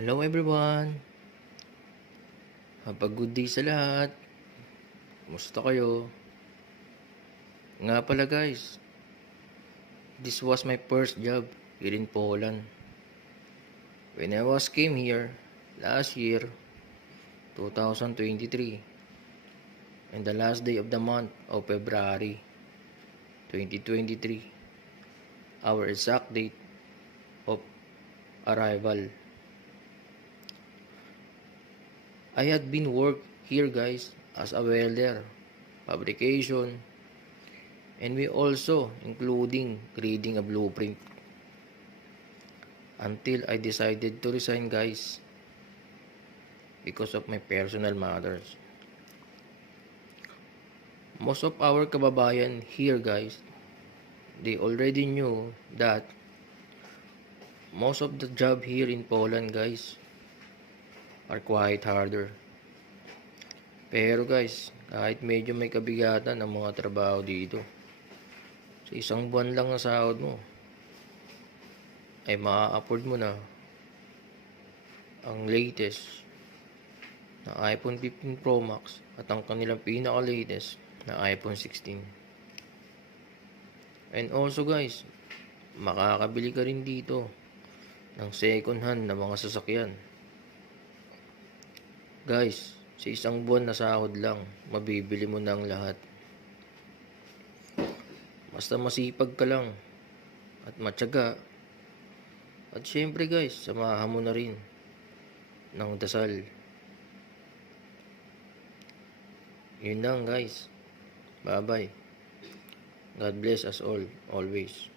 Hello everyone! Have a good day sa lahat. Kumusta kayo? Nga pala guys, this was my first job here in Poland. When I came here last year, 2023, and the last day of the month of February 2023, our exact date of arrival. I had been work here guys as a welder, fabrication, and we also including reading a blueprint until I decided to resign guys because of my personal matters. Most of our kababayan here guys, they already knew that most of the job here in Poland guys are quite harder. Pero guys, kahit medyo may kabigatan ang mga trabaho dito, sa isang buwan lang na sahod mo, ay maa-afford mo na ang latest na iPhone 15 Pro Max at ang kanilang pinaka-latest na iPhone 16. And also guys, makakabili ka rin dito ng second hand na mga sasakyan. Guys, sa isang buwan na sahod lang, mabibili mo na ang lahat. Basta masipag ka lang at matyaga. At syempre guys, samahan mo na rin ng dasal. Yun lang guys. Bye bye. God bless us all, always.